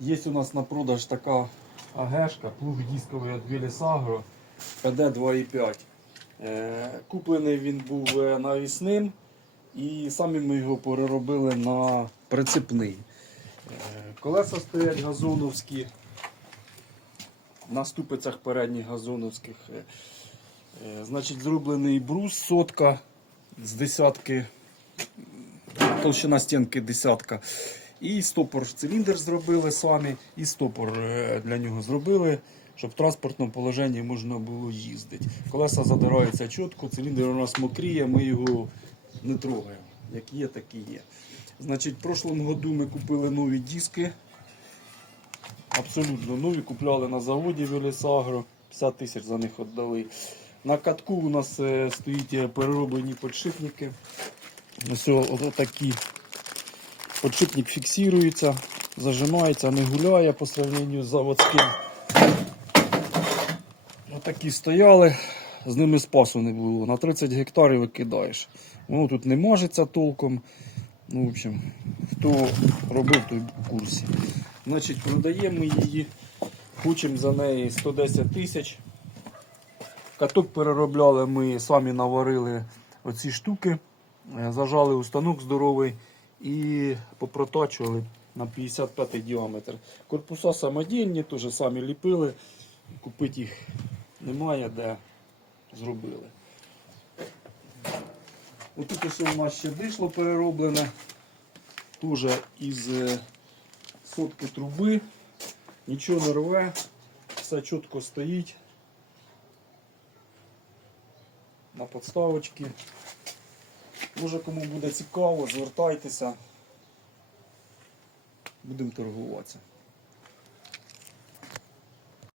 Є у нас на продаж така агешка, плуг дисковий від Вілісагро ПД 2.5. Е, Куплений він був е, навісним і самі ми його переробили на прицепний. Е, Колеса стоять газоновські, на ступицях передніх газоновських. Значить, зроблений брус сотка з десятки, толщина стінки десятка. І стопор циліндр зробили самі, і стопор е, для нього зробили, щоб в транспортному положенні можна було їздити. Колеса задираються чітко, циліндр у нас мокріє, ми його не трогаємо. Як є, так і є. Значить, в прошлому году ми купили нові диски. Абсолютно нові, купляли на заводі Велісагро, 50 тисяч за них віддали. На катку у нас е, стоїть е, перероблені подшипники. Ось отакі. Подшипник фіксується, зажимається, не гуляє по сравненню з заводським. Отакі стояли, з ними спасу не було. На 30 гектарів викидаєш. Воно тут не мажеться толком. Ну, в общем, хто робив, той в курсі. Значить, продаємо її, хочемо за неї 110 тисяч. Каток переробляли, ми самі наварили оці штуки, е, зажали у станок здоровий і попротачували на 55 діаметр. Корпуса самодільні, теж самі ліпили. Купити їх немає де зробили. Отут ось у нас ще дишло перероблене. Теж із е, сотки труби. Нічого не рве, все чітко стоїть. На подставочці. Може кому буде цікаво, звертайтеся. Будемо торгуватися.